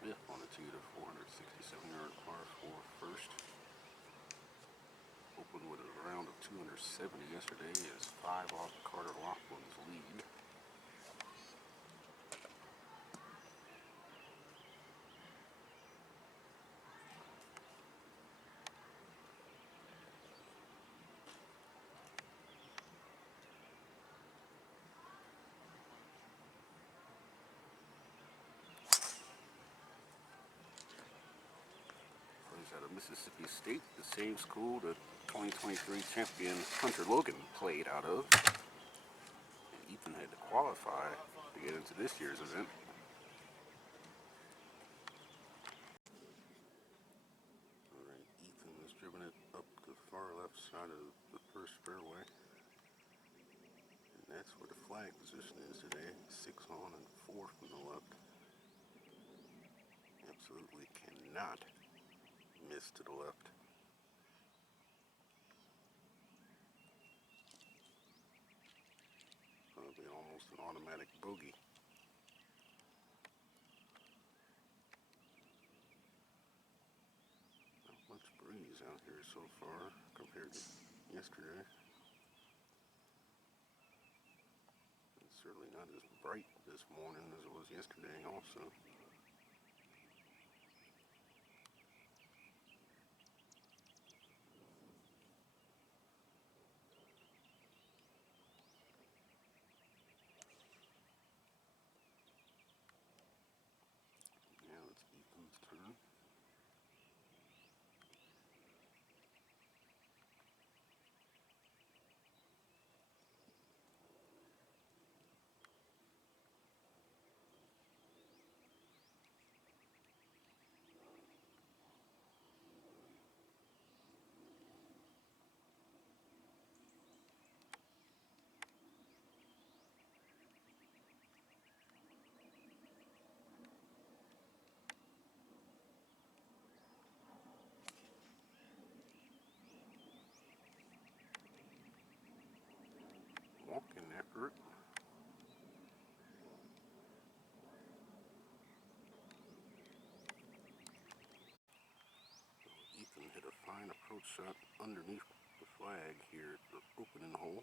Smith on the tee to 467-yard par 4 first. Opened with a round of 270 yesterday as 5 off Carter Laughlin's lead. Out of Mississippi State, the same school that 2023 champion Hunter Logan played out of. And Ethan had to qualify to get into this year's event. Alright, Ethan has driven it up the far left side of the first fairway. And that's where the flag position is today. 6 on and 4 from the left. Absolutely cannot miss to the left. Probably almost an automatic bogey. Not much breeze out here so far compared to yesterday. It's certainly not as bright this morning as it was yesterday also. Now it's Ethan's turn. Walking after it. Ethan hit a fine approach shot underneath the flag here at the opening hole.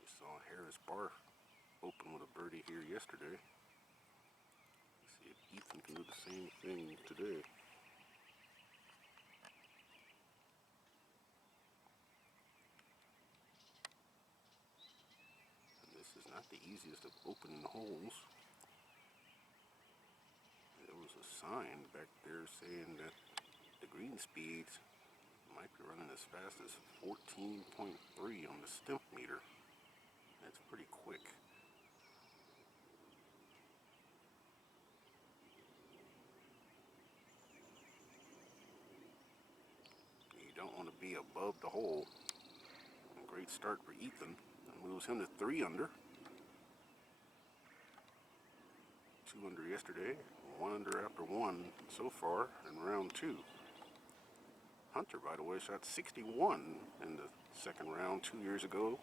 We saw Harris Barr open with a birdie here yesterday. Let's see if Ethan can do the same thing today. This is not the easiest of opening holes. There was a sign back there saying that the green speeds might be running as fast as 14.3 on the stimp meter. That's pretty quick. You don't want to be above the hole. A great start for Ethan. That moves him to 3 under. 2 under yesterday, 1 under after 1 so far in round 2. Hunter, by the way, shot 61 in the second round 2 years ago.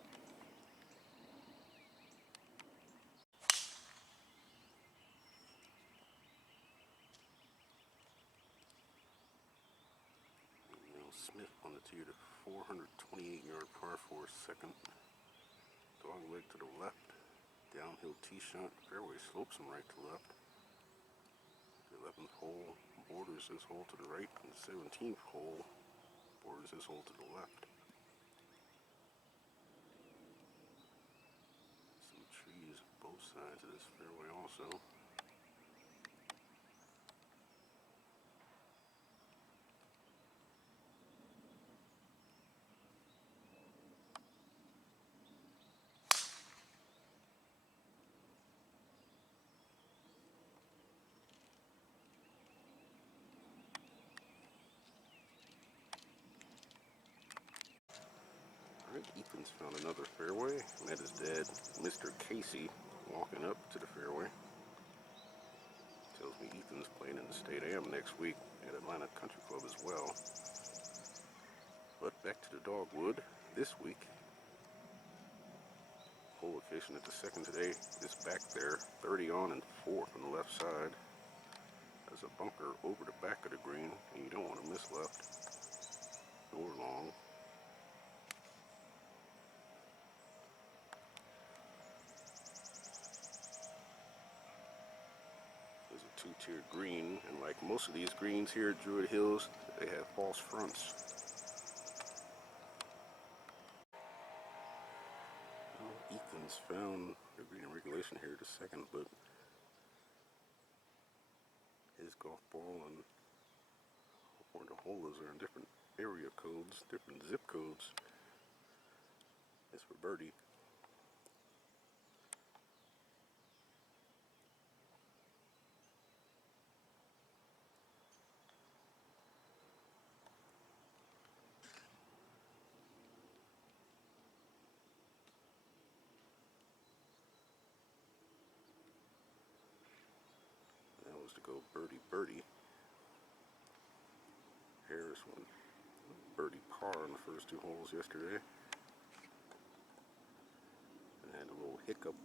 Smith on the tee to 428-yard par 4 second. Dog leg to the left. Downhill tee shot. Fairway slopes him right to left. The 11th hole borders this hole to the right, and the 17th hole borders this hole to the left. Some trees both sides of this fairway also. Ethan's found another fairway. Met his dad, Mr. Casey, walking up to the fairway. Tells me Ethan's playing in the State Am next week at Atlanta Country Club as well. But back to the Dogwood this week. Hole location at the second today is back there, 30 on and 4 from the left side. There's a bunker over the back of the green, and you don't want to miss left or long. There's a two-tiered green, and like most of these greens here at Druid Hills, they have false fronts. Well, Ethan's found the green regulation here at the second, but his golf ball and where the holes are in different area codes, different zip codes. It's for birdie. That was to go birdie birdie. Harris went birdie par on the first two holes yesterday. And had a little hiccup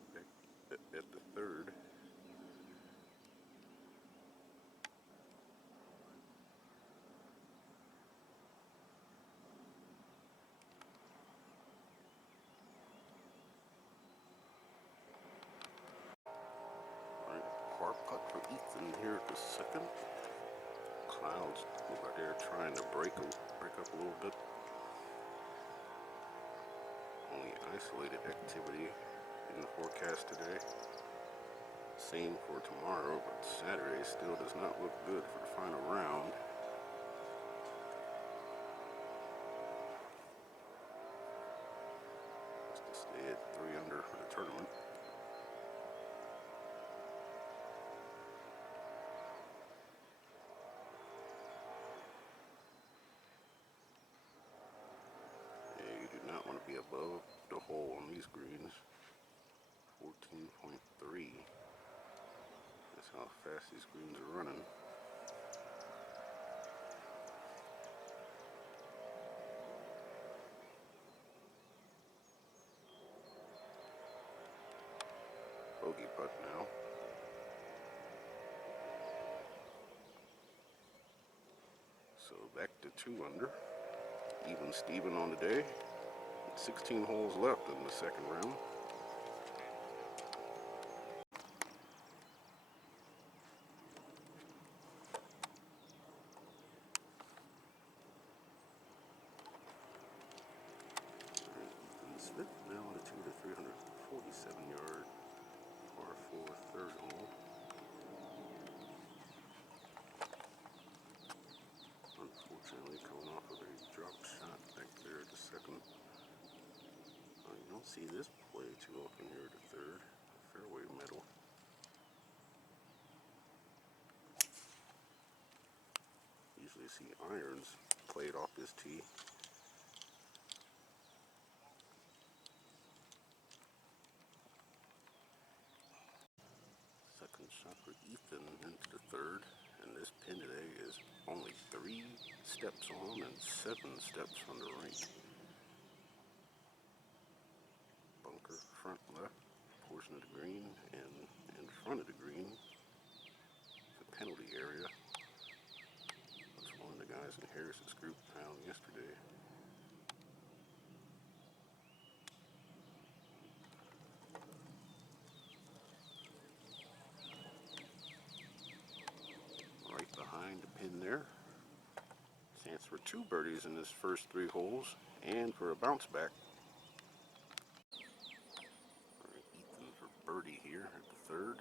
at the third. Alright, par putt for Ethan here at the second. Clouds look like they're trying to break up a little bit. Only isolated activity in the forecast today. Same for tomorrow, but Saturday still does not look good for the final round. Just to stay at 3 under for the tournament. Yeah, you do not want to be above the hole on these greens. 14.3. That's how fast these greens are running. Bogey putt now. So back to 2 under. Even Steven on the day. 16 holes left in the second round. Smith now on a 347 yard par 4 third hole. Unfortunately, coming off of a drop shot back there at the second. You don't see this play too often here at the third. Fairway middle. Usually see irons played off this tee. Second shot for Ethan into the third, and this pin today is only 3 steps on and 7 steps on the right. Bunker front left portion of the green, and in front of the green, the penalty area. That's one of the guys in Harris's group found yesterday. Right behind the pin there. Chance for 2 birdies in his first 3 holes and for a bounce back. Right, Ethan for birdie here at the third.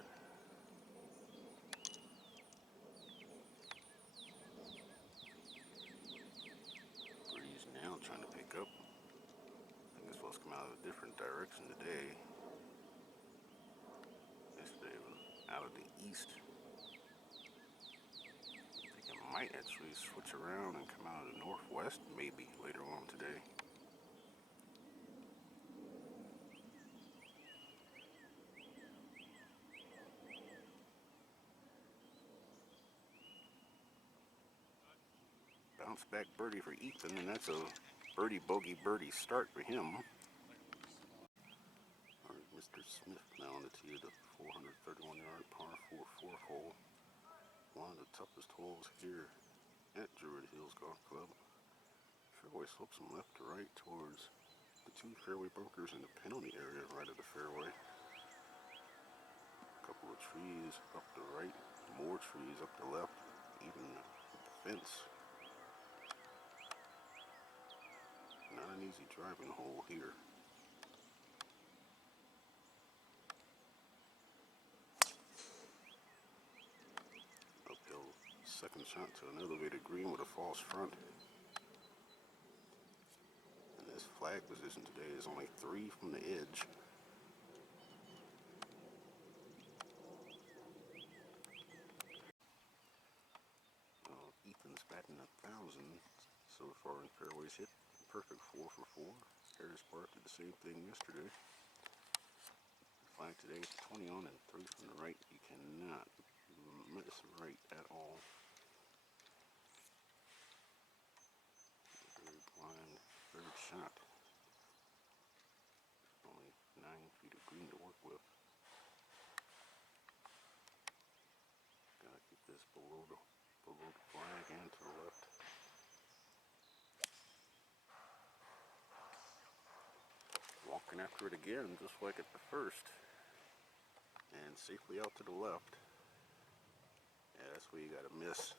Breeze now trying to pick up. I think it's supposed to come out of a different direction today. Yesterday it was out of the east. Might actually switch around and come out of the northwest maybe later on today. Bounce back birdie for Ethan, and that's a birdie bogey birdie start for him. All right, Mr. Smith now on the tee of the 431 yard par 4 fourth hole. one of the toughest holes here at Druid Hills Golf Club. Fairway slopes from left to right towards the two fairway bunkers in the penalty area right of the fairway. A couple of trees up the right, more trees up the left, even the fence. Not an easy driving hole here. Uphill second shot to an elevated green with a false front. And this flag position today is only 3 from the edge. Ethan's batting 1,000 so far in fairways hit. Perfect 4 for 4. Harris Park did the same thing yesterday. Flag today is 20 on and 3 from the right. You cannot miss right at all. Very blind third shot. Only 9 feet of green to work with. Gotta keep this below the flag and to the left. Walking after it again, just like at the first. And safely out to the left. Yeah, that's where you gotta miss.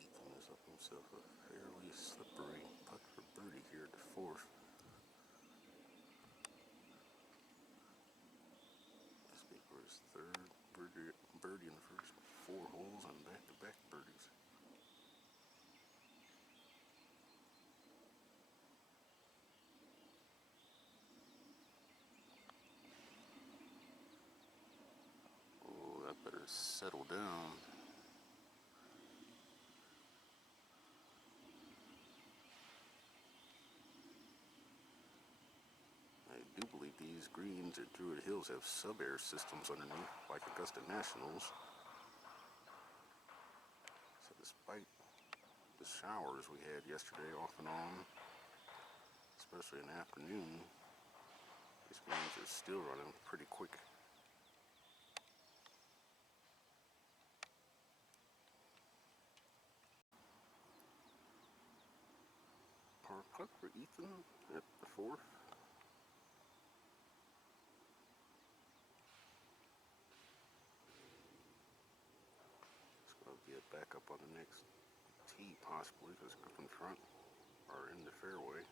Ethan has up himself a fairly slippery putt for birdie here at the fourth. This will be for his third birdie in the first 4 holes on back-to-back birdies. Oh, that better settle down. I do believe these greens at Druid Hills have sub-air systems underneath, like Augusta Nationals. So despite the showers we had yesterday off and on, especially in the afternoon, these greens are still running pretty quick. Par putt for Ethan at the fourth. It's going to be a backup on the next tee possibly, because up in front are in the fairway.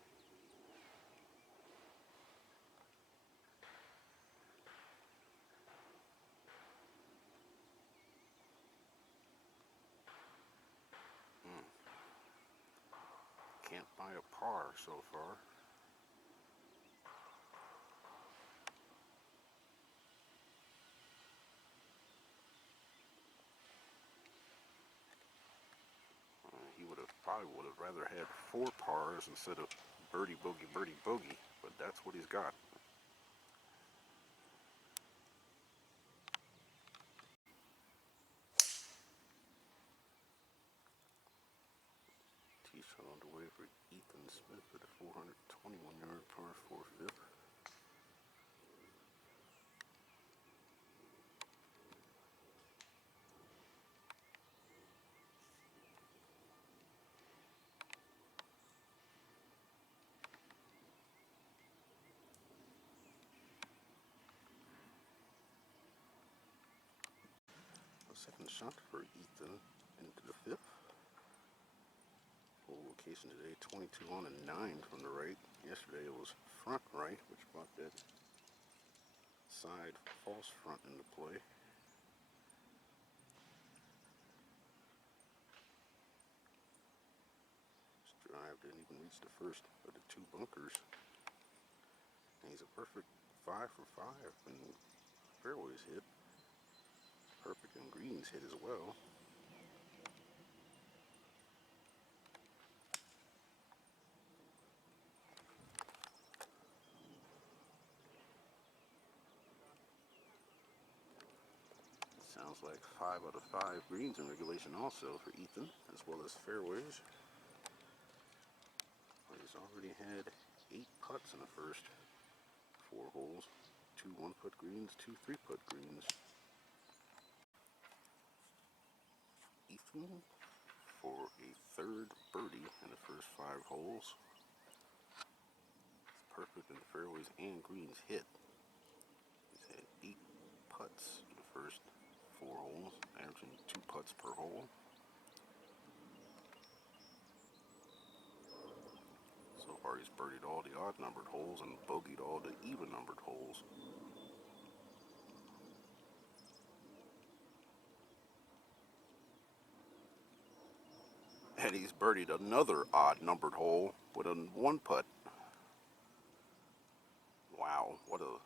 Can't buy a par so far. He probably would have rather had 4 pars instead of birdie, bogey, but that's what he's got. Tee shot on the way for Ethan Smith with a 421-yard par 4 fifth. Second shot for Ethan into the fifth. Hole location today, 22 on and 9 from the right. Yesterday it was front right, which brought that side false front into play. This drive didn't even reach the first of the 2 bunkers. And he's a perfect 5 for 5 when fairways hit. Perfect and greens hit as well. Sounds like 5 out of 5 greens in regulation also for Ethan, as well as fairways. He's already had 8 putts in the first 4 holes, 2 1-putt greens, 2 3-putt greens. Ethan for a third birdie in the first 5 holes. It's perfect in the fairways and greens hit. He's had 8 putts in the first 4 holes, averaging 2 putts per hole. So far he's birdied all the odd-numbered holes and bogeyed all the even-numbered holes. And he's birdied another odd-numbered hole with a 1-putt. Wow, what a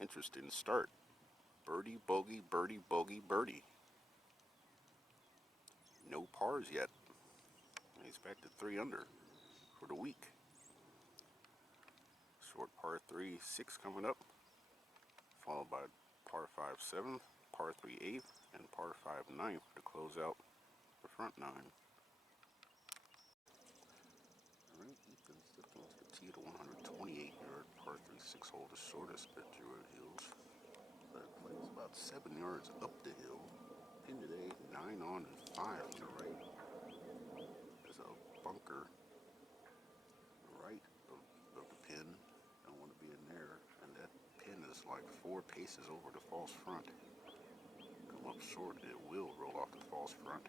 interesting start. Birdie, bogey, birdie, bogey, birdie. No pars yet. He's back to 3 under for the week. Short par 3 6 coming up, followed by par 5 7th, par 3 8th, and par 5 9th to close out the front 9. Alright, Ethan's looking to the tee at a 128-yard par 3 6 hole, the shortest at Druid Hills. But plays about 7 yards up the hill. Pin today, 9 on and 5 to the right. There's a bunker right of the pin. Don't want to be in there. And that pin is like 4 paces over the false front. Come up short, it will roll off the false front.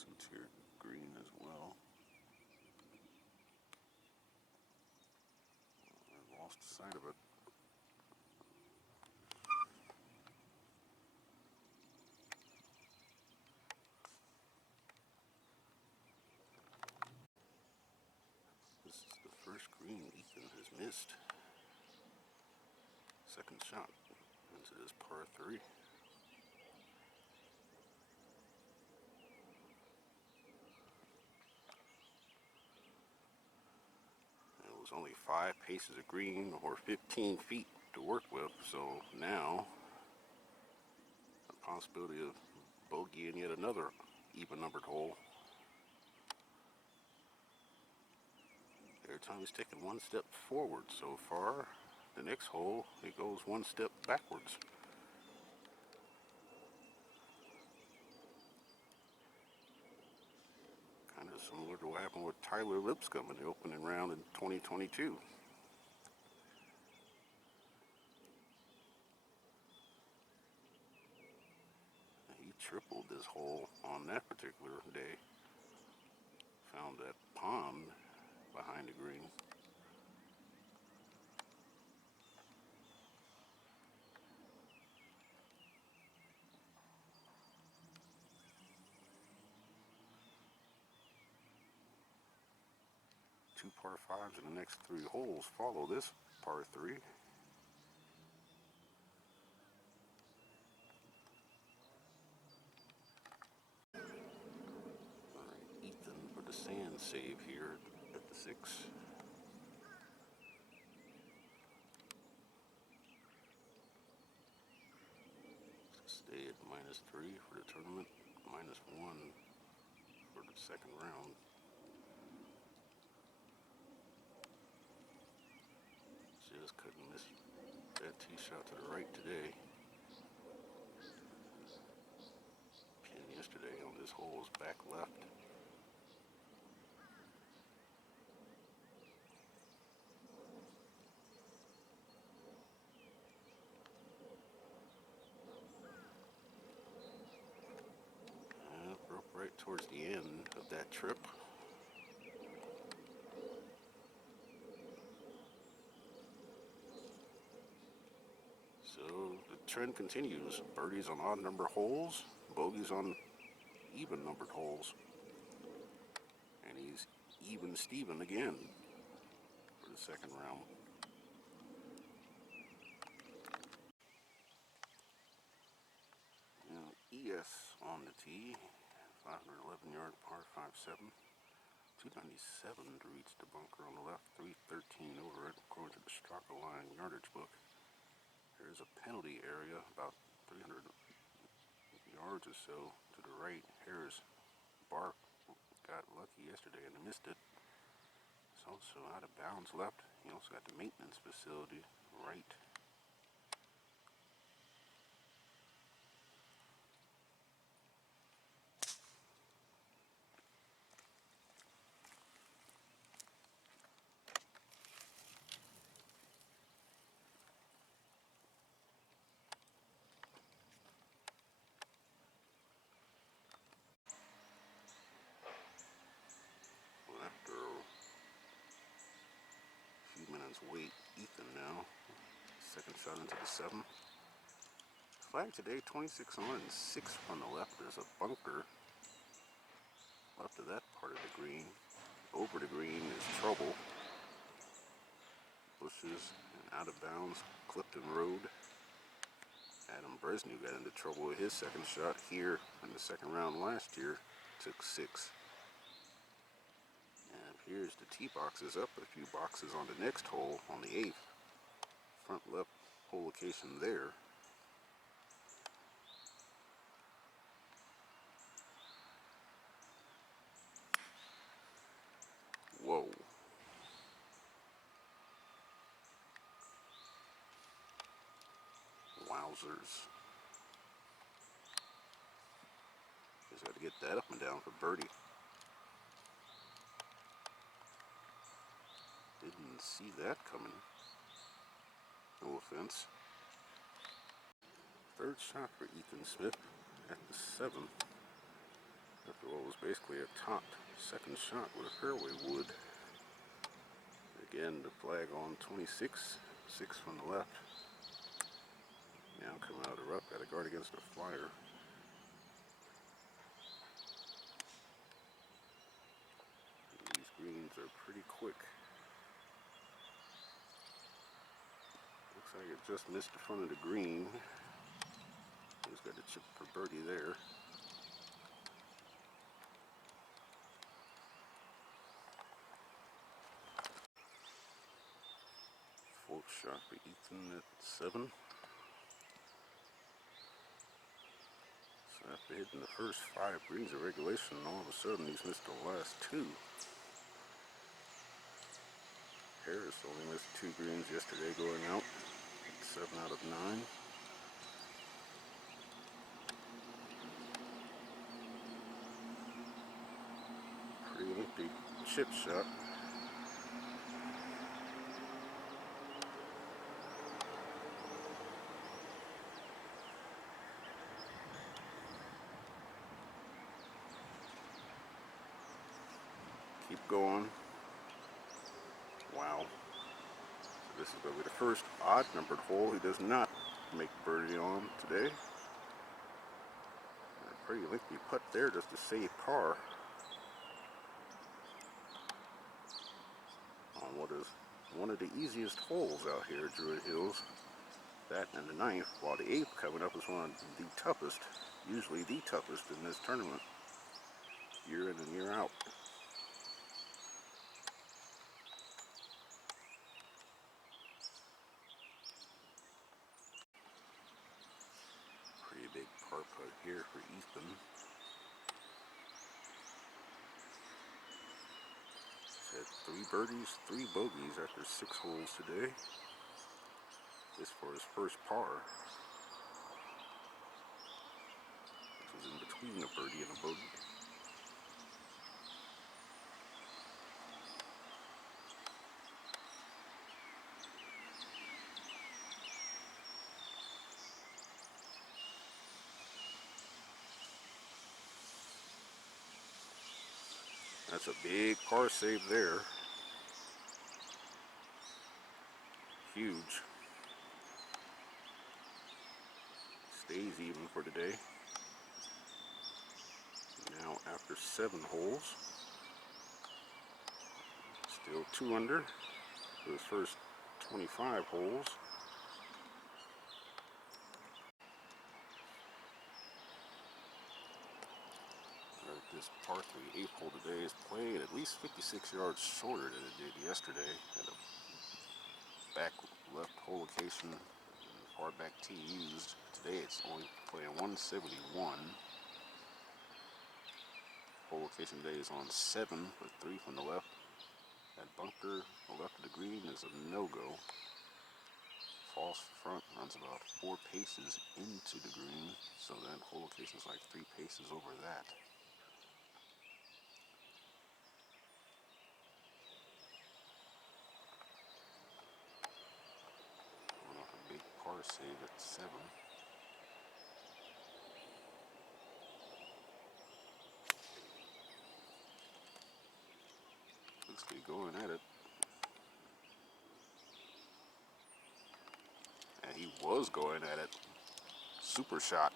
Two-tier green as well. I lost sight of it. This is the first green Ethan has missed. Second shot into this par 3. It was only 5 paces of green or 15 feet to work with, so now a possibility of bogeying yet another even-numbered hole. Every time he's taken 1 step forward so far, the next hole he goes 1 step backwards. Kind of similar to what happened with Tyler Lipscomb in the opening round in 2022. He tripled this hole on that particular day. Found that pond behind the green. Two par 5s in the next 3 holes follow this par 3. Alright, Ethan for the sand save here at the 6. Stay at -3 for the tournament, -1 for the second round. Just couldn't miss that tee shot to the right today. Pin yesterday on this hole was back left. Broke right towards the end of that trip. So the trend continues. Birdies on odd number holes, bogeys on even numbered holes. And he's even Steven again for the second round. Now ES on the tee, 511-yard par 5-7. 297 to reach the bunker on the left, 313 over it according to the Straka line yardage book. There's a penalty area about 300 yards or so to the right. Harris Bark got lucky yesterday and missed it. It's also out of bounds left. You also got the maintenance facility right. After a few minutes wait, Ethan now. Second shot into the 7. Flag today, 26 on and 6 on the left. There's a bunker left of that part of the green. Over the green is trouble. Bushes and out of bounds, Clifton Road. Adam Bresnew got into trouble with his second shot here in the second round last year. Took 6. And here's the tee boxes up a few boxes on the next hole on the 8th. Front left hole location there. Whoa. Wowzers. Just got to get that up and down for birdie. Didn't see that coming. No offense. Third shot for Ethan Smith at the 7th. After what was basically a topped second shot with a fairway wood. Again, the flag on 26, 6 from the left. Now coming out of the rough, got a guard against the flyer. These greens are pretty quick. Looks like it just missed the front of the green. He's got a chip for birdie there. Fourth shot for Ethan at 7. So after hitting the first 5 greens of regulation, all of a sudden he's missed the last 2. Harris only missed 2 greens yesterday going out. 7 out of 9. Pretty empty chip shot. Keep going. Wow. So this is going to be the first odd numbered hole he does not make birdie on today. A pretty lengthy putt there just to save par. On what is one of the easiest holes out here at Druid Hills. That and the 9th, while the 8th coming up is one of the toughest, usually the toughest in this tournament. Year in and year out. Pretty big par putt here for Ethan. He's had 3 birdies, 3 bogeys after 6 holes today. This for his first par. This was in between a birdie and a bogey. That's a big par save there. Huge. Stays even for today. Now after 7 holes. Still 2 under for his first 25 holes. This par 3 8th hole today is played at least 56 yards shorter than it did yesterday at a back left hole location in the hardback tee used. Today it's only playing 171. Hole location today is on 7 with 3 from the left. That bunker on the left of the green is a no-go. False front runs about 4 paces into the green, so that hole location is like 3 paces over that. Going off a big par save at 7. Looks to be going at it. And he was going at it. Super shot.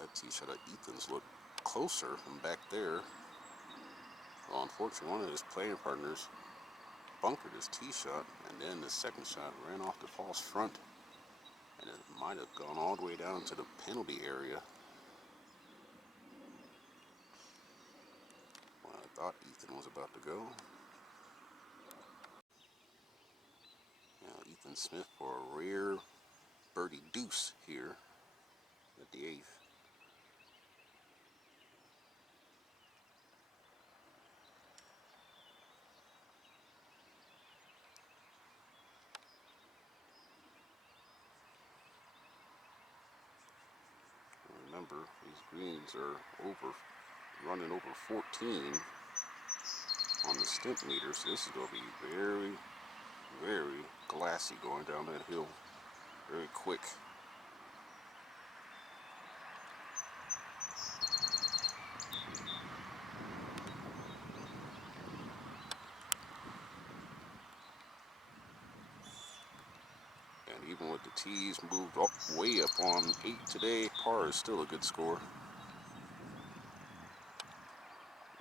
That tee shot of Ethan's looked closer from back there. Well, unfortunately, one of his playing partners bunkered his tee shot, and then the second shot ran off the false front, and it might have gone all the way down to the penalty area. Well, I thought Ethan was about to go. Now Ethan Smith for a rare birdie deuce here at the 8th. Remember, these greens are running over 14 on the stent meter, so this is going to be very, very glassy going down that hill. Very quick. And even with the tees moved up, way up on 8 today, par is still a good score.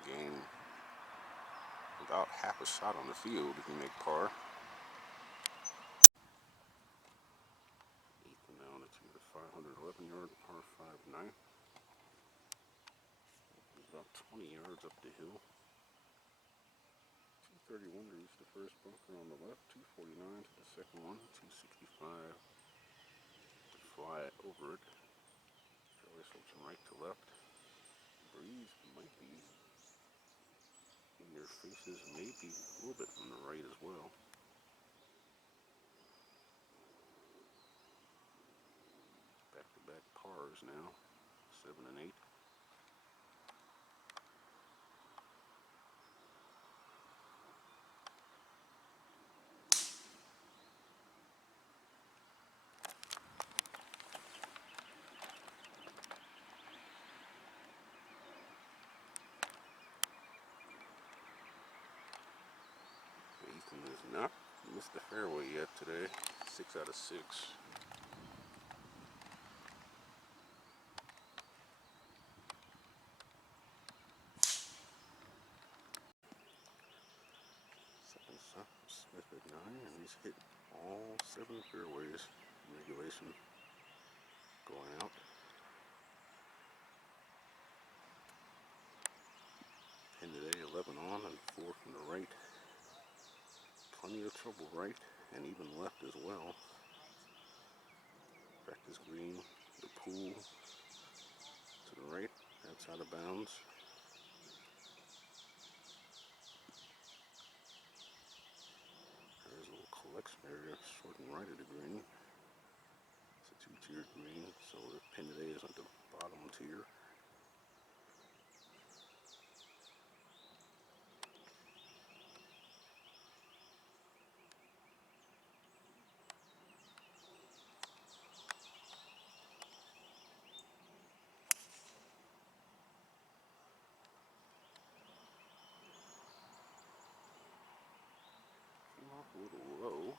Game without half a shot on the field, you can make par. Ethan down to the 511-yard par 5 9. He's about 20 yards up the hill. 231 to reach the first bunker on the left, 249 to the second one, 265 to fly over it. Fairway slopes from right to left. Breeze might be in your faces, maybe a little bit from the right as well. Back-to-back pars now, 7 and 8. Ethan has not missed the fairway yet today. 6 out of 6. Second Smith at 9, and he's hit all 7 fairways in regulation going out. Pin today 11 on and 4 from the right. Plenty of trouble right and even left as well. Practice green, the pool to the right, outside of bounds. There's a little collection area short and right of the green. It's a 2-tiered green, so the pin today is at the bottom tier. A little low,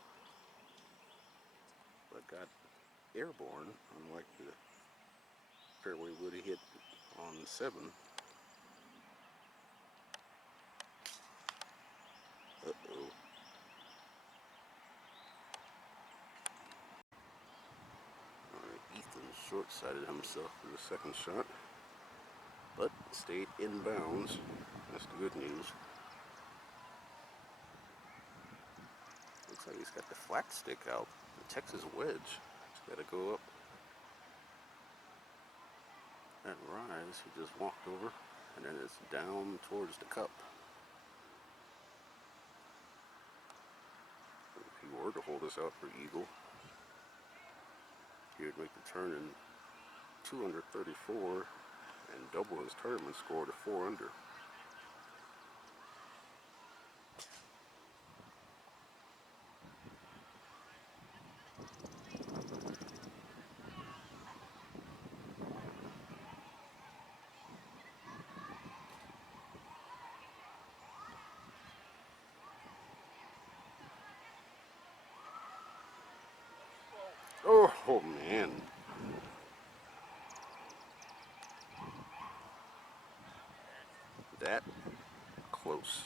but got airborne, unlike the fairway would have hit on 7. Uh-oh. Alright, Ethan short-sighted himself for the second shot, but stayed in bounds. That's the good news. Looks like he's got the flat stick out. The Texas wedge. He's got to go up. That rise, he just walked over, and then it's down towards the cup. If he were to hold this out for eagle, he would make the turn in 2 under 34 and double his tournament score to 4 under. Oh man. That close.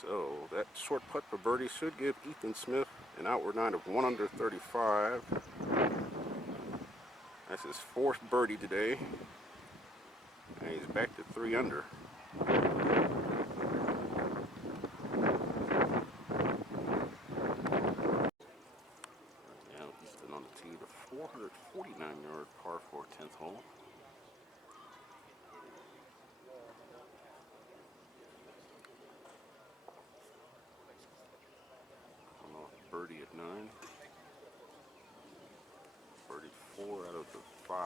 So that short putt for birdie should give Ethan Smith an outward 9 of 1 under 35. That's his 4th birdie today. And he's back to 3 under. Now Ethan on the tee, the 449-yard par 4 10th hole. Birdie at 9. Birdie 4 out of the 5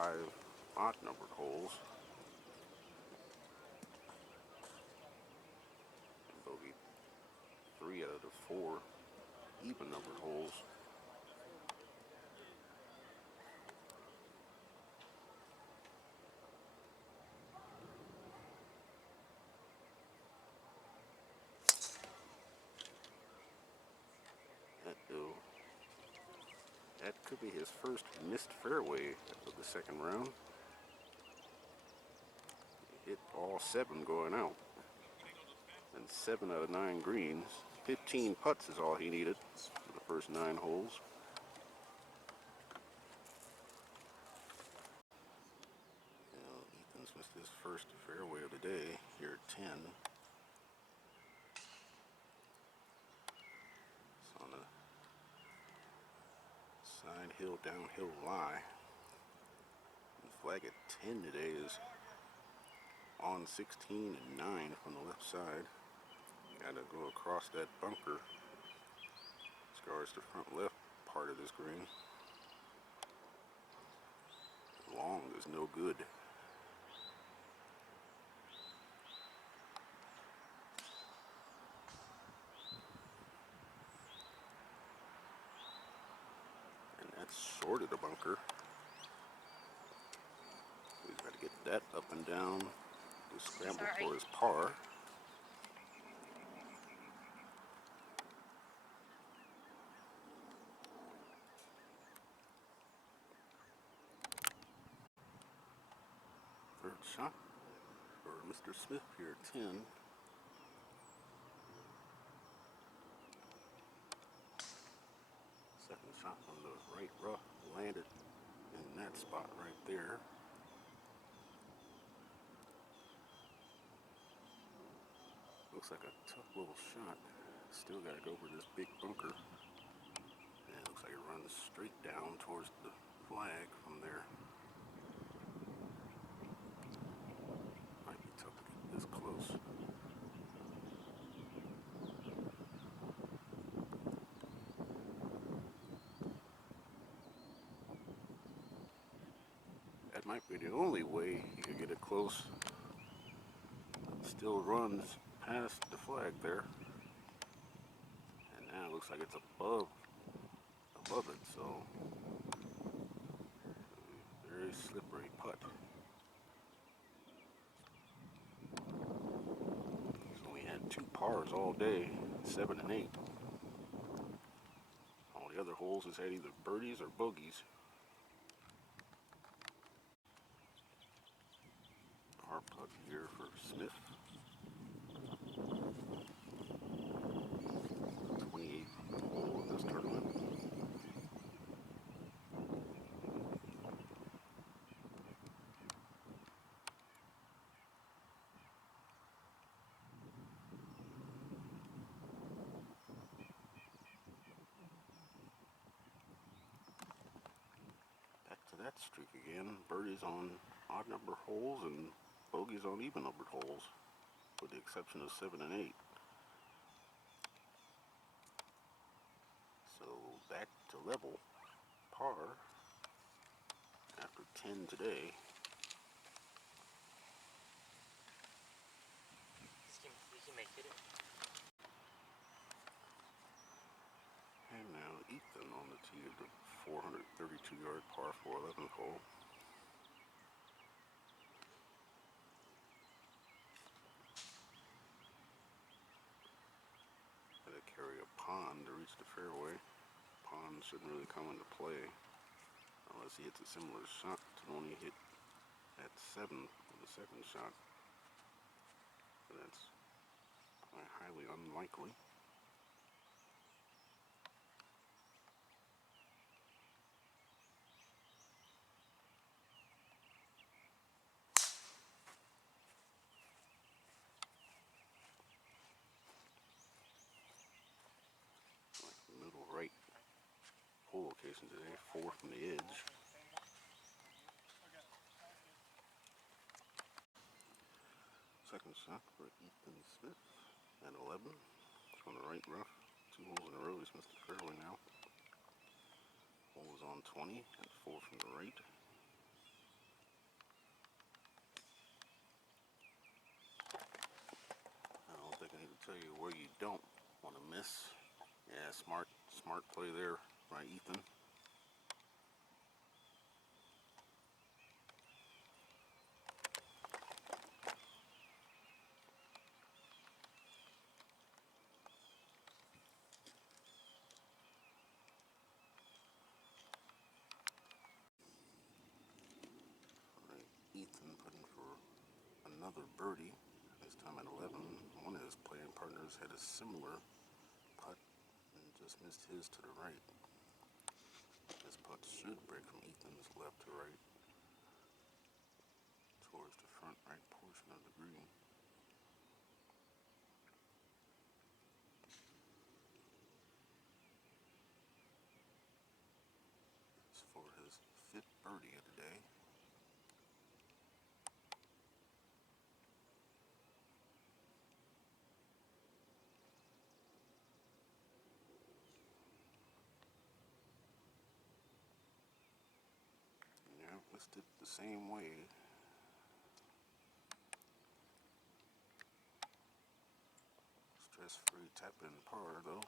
odd-numbered holes. And bogey 3 out of the 4 even-numbered holes. That could be his first missed fairway of the second round. He hit all 7 going out. And 7 out of 9 greens. 15 putts is all he needed for the first 9 holes. Ethan's missed his first fairway of the day here at 10. Side hill, downhill lie. The flag at 10 today is on 16 and 9 from the left side. Gotta go across that bunker. Scars the front left part of this green. Long is no good. Short of the bunker. He's got to get that up and down to scramble for his par. Third shot for Mr. Smith here at 10. Second shot from the right rough landed in that spot right there. Looks like a tough little shot. Still got to go over this big bunker. And it looks like it runs straight down towards the flag from there. Might be tough to get this close. That might be the only way you could get it close. It still runs past the flag there. And now it looks like it's above it, so very slippery putt. So we had 2 pars all day, 7 and 8. All the other holes has had either birdies or bogeys. Par putt here for Smith. 28th hole of this tournament. that streak again. Birdies on odd number holes and bogeys on even numbered holes, with the exception of 7 and 8. So back to level par after 10 today. You can make it. And now Ethan on the tee of the 432-yard par 4 11th hole. Gotta carry a pond to reach the fairway. Pond shouldn't really come into play unless he hits a similar shot to the one he hit at 7 on the second shot. But that's highly unlikely. Middle right hole location today, 4 from the edge. Second shot for Ethan Smith at 11. It's on the right rough. 2 holes in a row. He's missed the fairway now. Hole is on 20 and 4 from the right. I don't think I need to tell you where you don't want to miss. Yeah, smart play there by Ethan. Ethan putting for another birdie, this time at 11. One of his playing partners had a similar putt and just missed his to the right. This putt should break from Ethan's left to right towards the front right portion of the green. It's for his 5th birdie of the day. Yeah, listed the same way. Stress-free tap-in par though.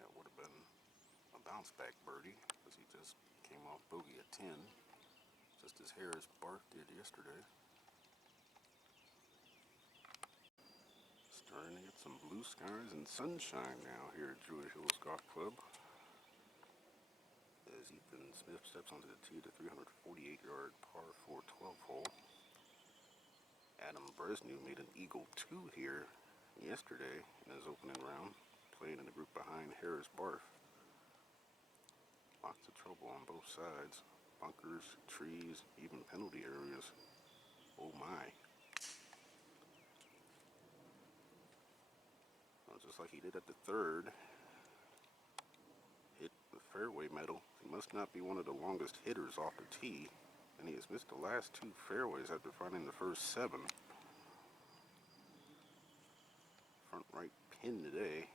That would have been a bounce-back birdie because he just came off bogey at 10, just as Harris Barth did yesterday. Starting to get some blue skies and sunshine now here at Druid Hills Golf Club. As Ethan Smith steps onto the tee to 348-yard par 4 12th hole. Adam Bresnew made an eagle 2 here yesterday in his opening round, playing in the group behind Harris Barth. Lots of trouble on both sides. Bunkers, trees, even penalty areas. Oh my. Well, just like he did at the 3rd, hit the fairway metal. He must not be one of the longest hitters off the tee, and he has missed the last 2 fairways after finding the first 7. Front right pin today.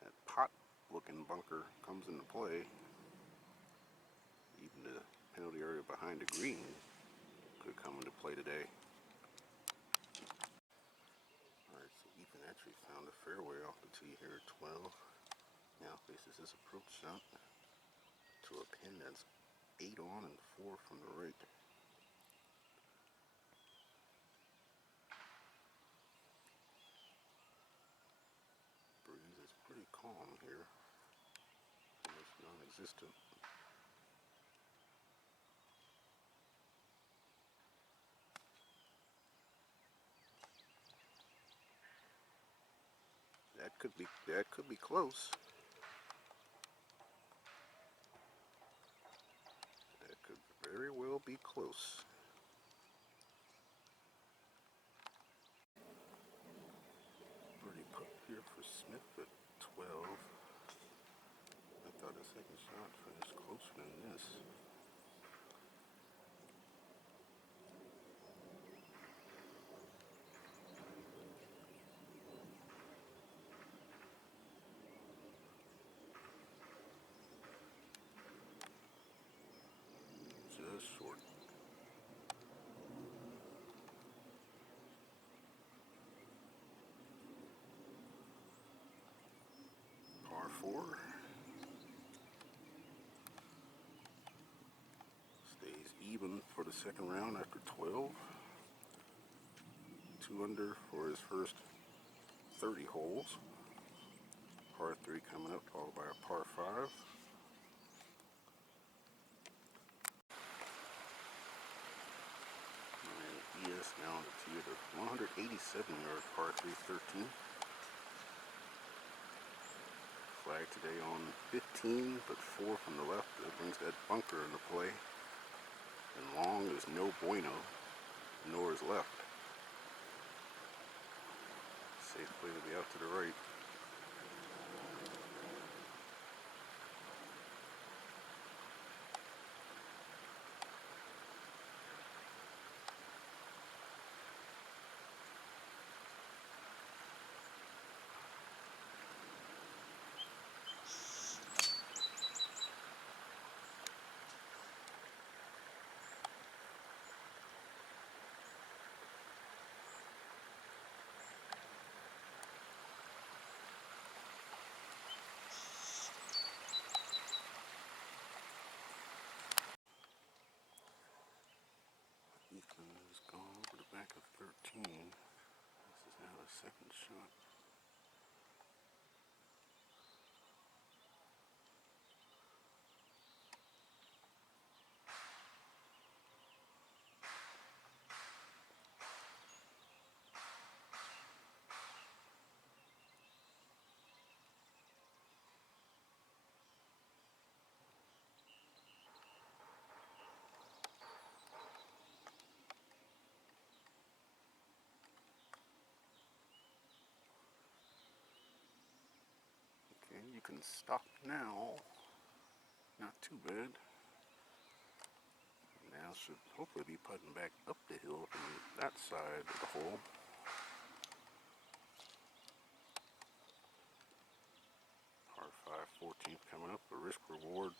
That pot-looking bunker comes into play. Even the penalty area behind the green could come into play today. Alright, so Ethan actually found a fairway off the tee here at 12. Now faces his approach shot to a pin that's 8 on and 4 from the right. Breeze is pretty calm here. Almost non-existent. That could be close. That could very well be close. Birdie putt here for Smith at 12. second shot finished closer than this. Just short. Par 4. Stays even for the second round after 12. 2 under for his first 30 holes. Par 3 coming up, followed by a par 5. And ES now on the tee at a 187-yard par 3 13. Flag today on 15, but 4 from the left. That brings that bunker into play. And long is no bueno, nor is left. Safe play to be out to the right. Ethan has gone over the back of 13. This is now the second shot. Okay, you can stop now. Not too bad. Now should hopefully be putting back up the hill from that side of the hole. Par 5, 14th coming up, a risk reward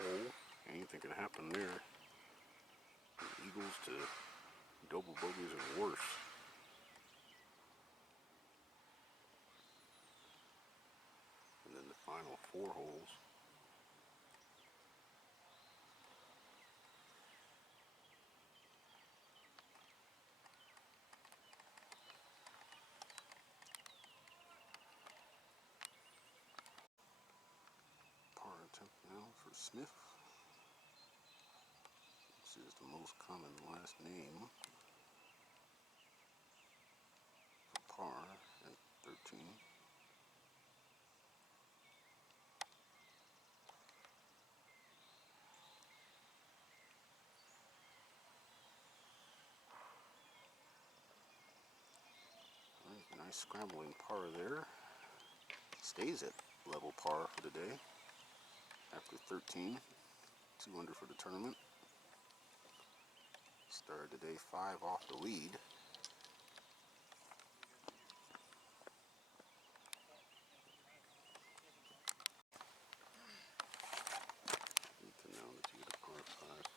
hole. Anything can happen there. From eagles to double bogeys and worse. And then the final 4 holes. Par attempt now for Smith, which is the most common last name for par at 13. Nice scrambling par there. Stays at level par for the day after 13. 2 under for the tournament. Started the day 5 off the lead. Ethan now to get a par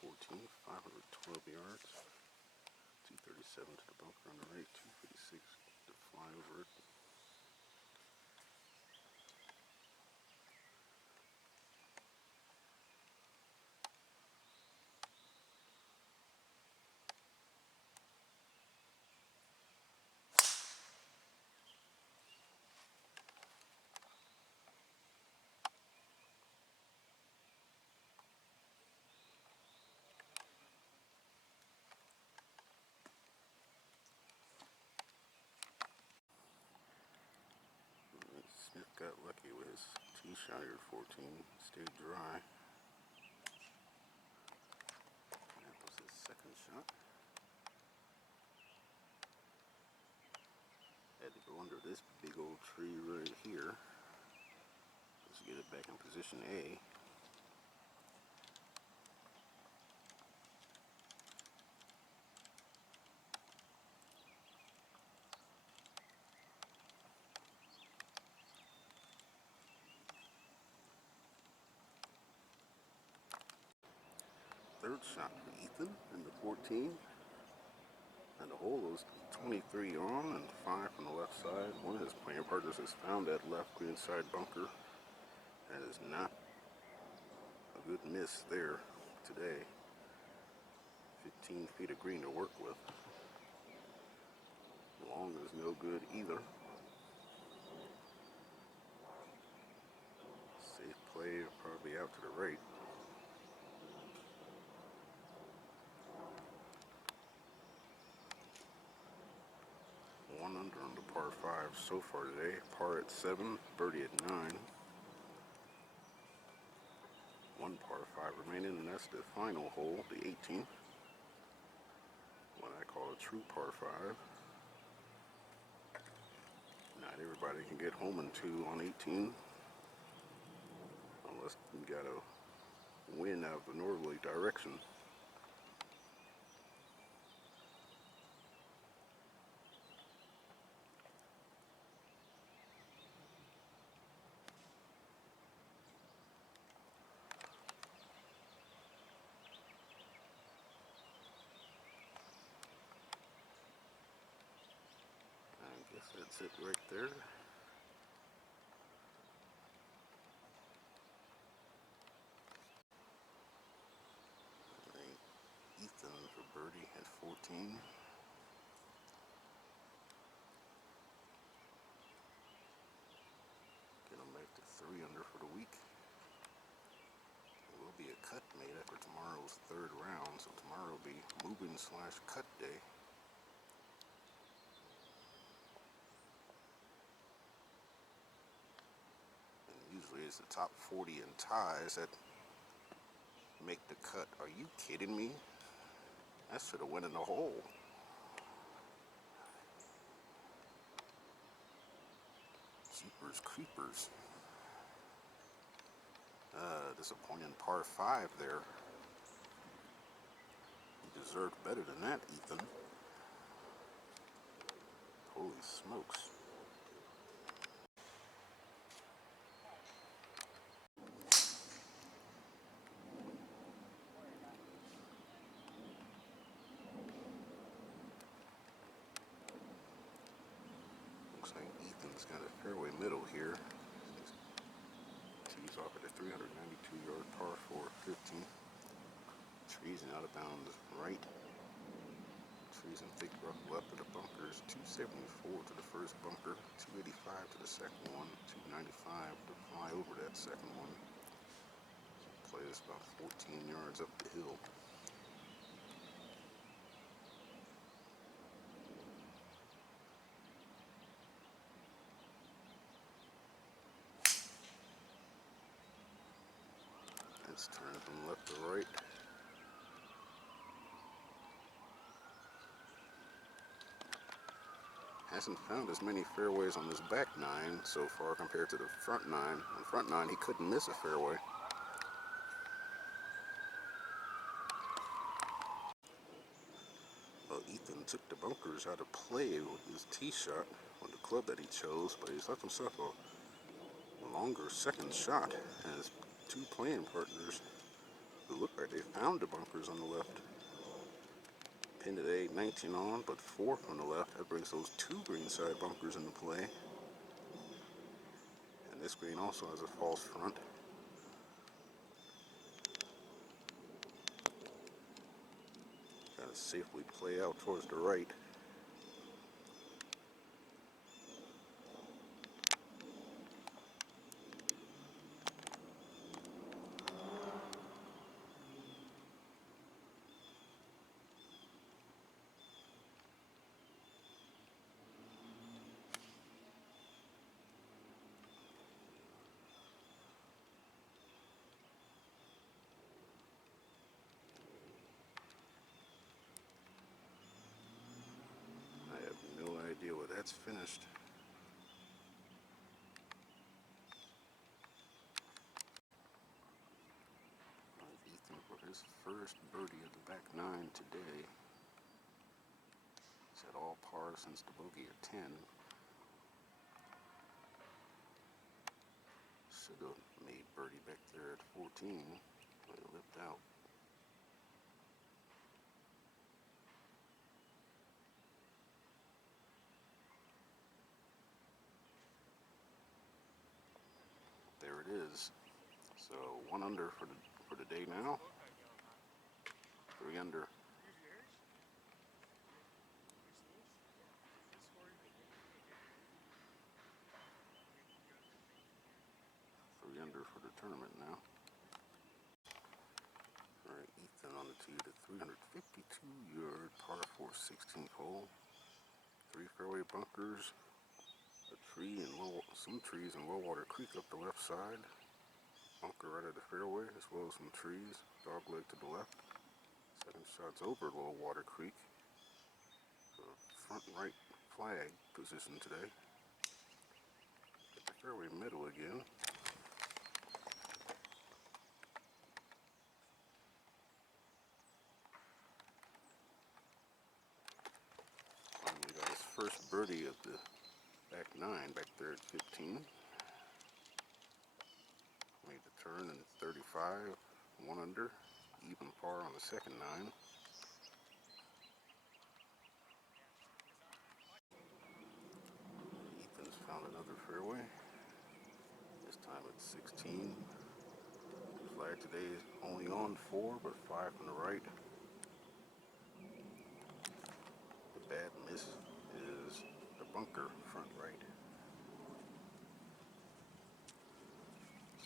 5, 14, 512 yards. 237 to the bunker on the right, 256 to fly over it. Smith got lucky with his tee shot here at 14, stayed dry. That was his second shot. Had to go under this big old tree right here. Just get a Get back in position A. Third shot for Ethan in the 14. And the hole was 23 on and 5 from the left side. One of his playing partners has found that left green side bunker. That is not a good miss there today. 15 feet of green to work with. Long is no good either. Safe play, probably out to the right. One under on the par 5 so far today. Par at 7, birdie at 9. One par 5 remaining, and that's the final hole, the 18th. What I call a true par 5. Not everybody can get home in 2 on 18. Unless you got a wind out of the northerly direction. I guess that's it right there. Ethan for birdie at 14. Get him back to 3 under for the week. There will be a cut made after tomorrow's 3rd round, so tomorrow will be moving/cut day. And usually it's the top 40 and ties that make the cut. Are you kidding me? That should have went in the hole. Jeepers creepers. Disappointing par 5 there. You deserved better than that, Ethan. Holy smokes. Looks like Ethan's got a fairway middle here. Tees off at a 392-yard par 4, 15. Trees and out of bounds right. Trees and thick rough left of the bunkers. 274 to the first bunker, 285 to the second one, 295 to fly over that second one. Play is about 14 yards up the hill. Let's turn it from left to right. Hasn't found as many fairways on this back 9 so far compared to the front 9. On front 9, he couldn't miss a fairway. Well, Ethan took the bunkers out of play with his tee shot on the club that he chose, but he's left himself a longer second shot. Has 2 playing partners who look like they found the bunkers on the left. Pinned at 8, 19 on, but 4 from the left. That brings those 2 greenside bunkers into play. And this green also has a false front. Got to safely play out towards the right. I have no idea where that's finished. his first birdie of the back nine today. He's had all par since the bogey at 10. Should have made birdie back there at 14, but it lipped out. There it is. So 1 under for the day now. 3 under. 3 under for the tournament now. Alright, Ethan on the tee to 352-yard par 4 16th hole. 3 fairway bunkers. Some trees in Low-Water Creek up the left side. Bunker right at the fairway, as well as some trees. Dogleg to the left. Second shot's over Low-Water Creek. Front right flag position today. At the fairway middle again. Finally got his first birdie of the back nine back there at 15. Made the turn in 35, 1 under, even par on the second nine. Ethan's found another fairway, this time at 16. Flag today is only on 4, but 5 from the right. The bad miss is the bunker front right.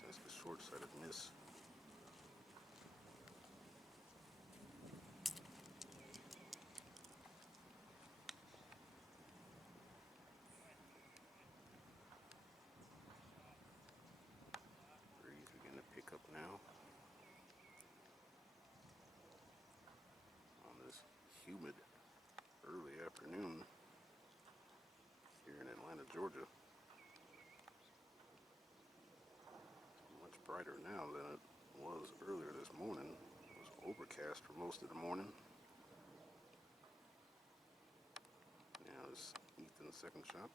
That's the short-sighted miss. Breeze begin to pick up now. On this humid early afternoon here in Atlanta, Georgia. Much brighter now than it was earlier this morning. It was overcast for most of the morning. Now this Ethan's second shot.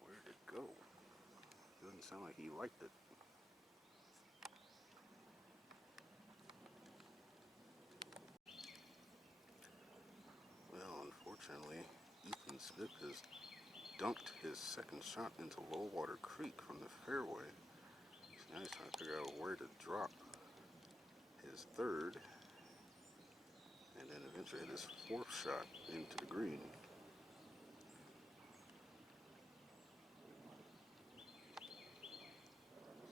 Where'd it go? Doesn't sound like he liked it. Well, unfortunately, Ethan Smith has dunked his second shot into Low-Water Creek from the fairway. So now he's trying to figure out where to drop his third, and then eventually hit his fourth shot into the green.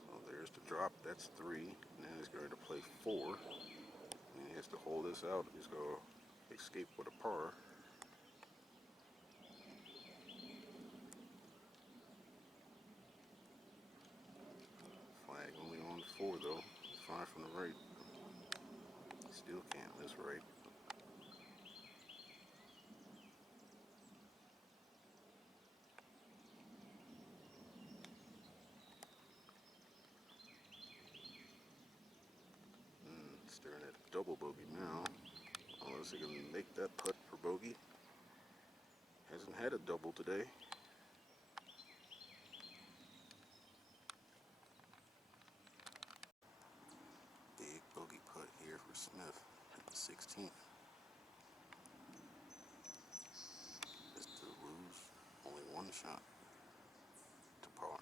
So there's the drop, that's 3. Now he's going to play 4. And he has to hold this out. He's going to escape with a par. Flag only on 4 though. 5 from the right. Still can't miss right. Staring at double bogey now. Unless he can make that putt for bogey. Hasn't had a double today. Big bogey putt here for Smith at the 16th. Just to lose only 1 shot to par.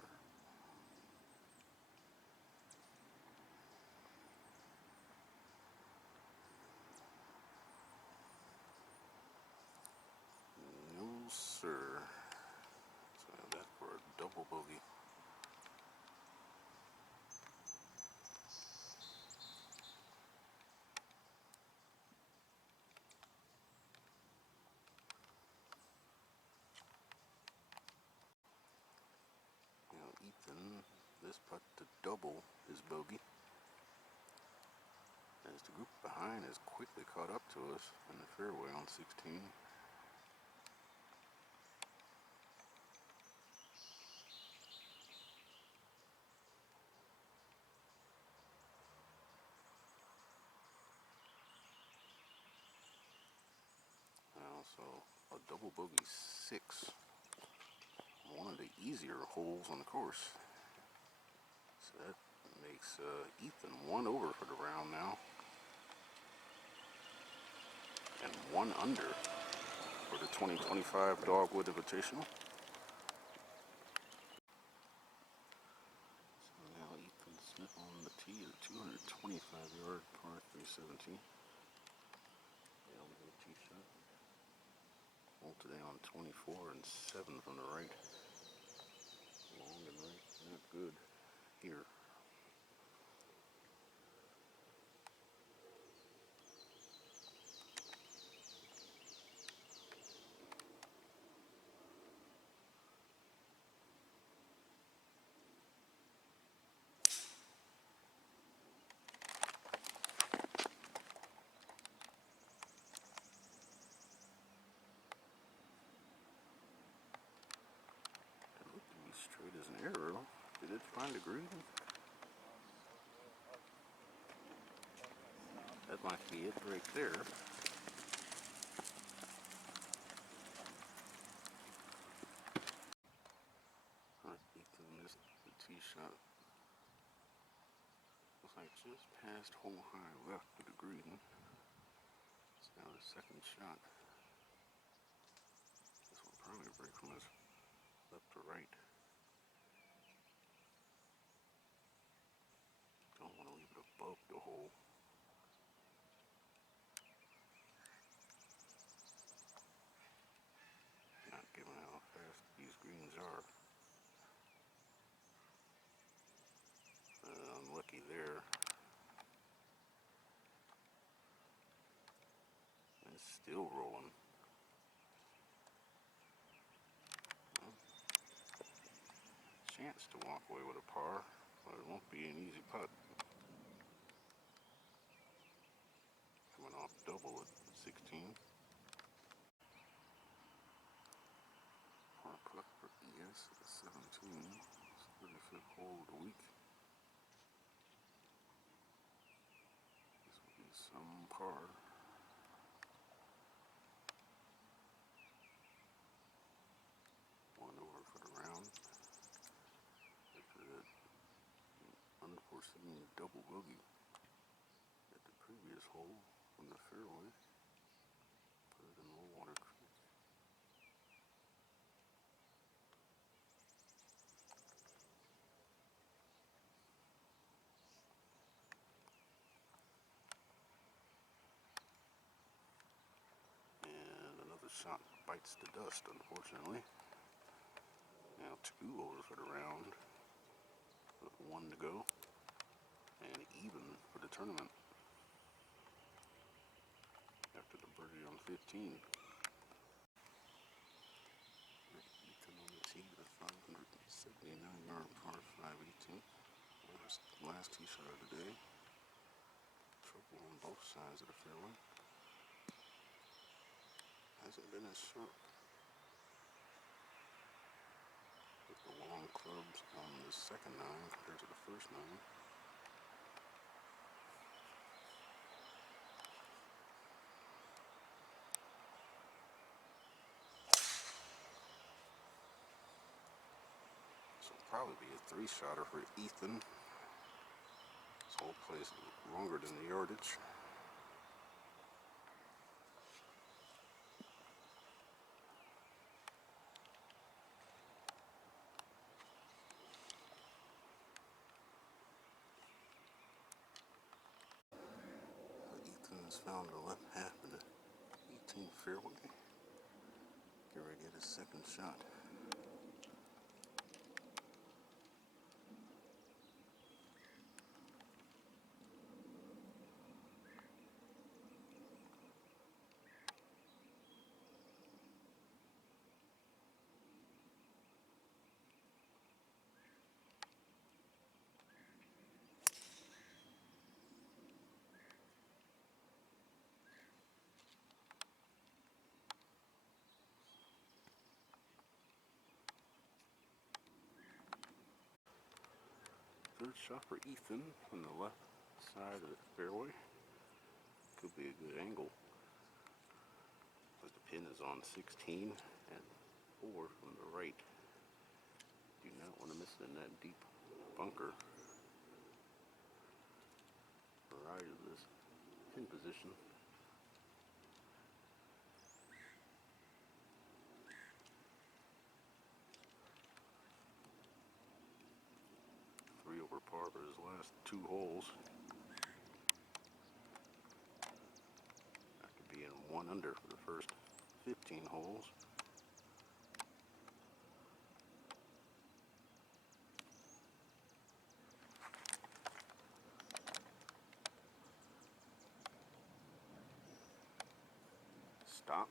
No, sir. So that for a double bogey. double his bogey, as the group behind has quickly caught up to us in the fairway on 16. So a double bogey 6, one of the easier holes on the course. So that makes Ethan 1 over for the round now, and 1 under for the 2025 Dogwood Invitational. So now Ethan Smith on the tee at 225-yard par 317. Downhill tee shot. Hole today on 24 and 7 from the right. Long and right, not good here. Straight as an arrow. Did it find a green? That might be it right there. Ethan missed the tee shot. Looks like just past hole high left of the green. It's now the second shot. This will probably break from his left to right. Don't want to leave it above the hole. Not given how fast these greens are. Unlucky there. And still rolling. Well, chance to walk away with a par, but it won't be an easy putt. Coming off double at 16. Par putt for ES at 17. It's 35th hole of the week. This will be some par. One over for the round. After that unforeseen double bogey at the previous hole from the fairway. Put it in low water creek. And another shot bites the dust, unfortunately. Now 2 over for the round, with 1 to go, and even for the tournament after the birdie on 15. Ethan on the tee with a 579-yard par 518. Last tee shot of the day. Trouble on both sides of the fairway. Hasn't been as sharp with the long clubs on the second 9 compared to the first 9. This will probably be a 3-shotter for Ethan. This whole place is longer than the yardage. Ethan has found the left half of the 18th fairway. Get ready at his second shot. Third shot for Ethan from the left side of the fairway. Could be a good angle. But the pin is on 16 and 4 from the right. Do not want to miss it in that deep bunker. Right of this pin position. Three over par for his last 2 holes. After being 1 under for the first 15 holes. Stop.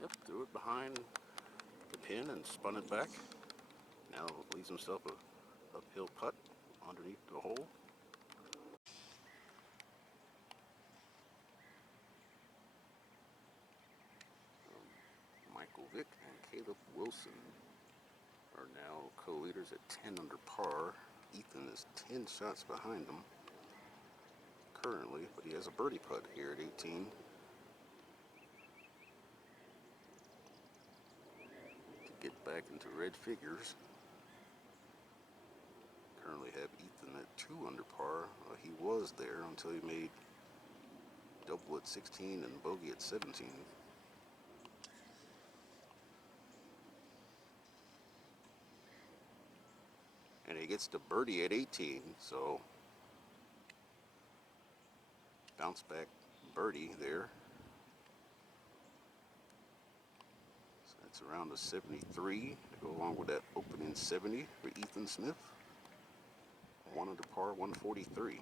Yep, threw it behind the pin and spun it back. Now leaves himself a uphill putt underneath the hole. Michael Vick and Caleb Wilson are now co-leaders at 10 under par. Ethan is 10 shots behind them currently, but he has a birdie putt here at 18. To get back into red figures. Currently have Ethan at 2 under par. He was there until he made double at 16 and bogey at 17. And he gets to birdie at 18, so bounce back birdie there. So that's around a 73 to go along with that opening 70 for Ethan Smith. 1 under par, 143.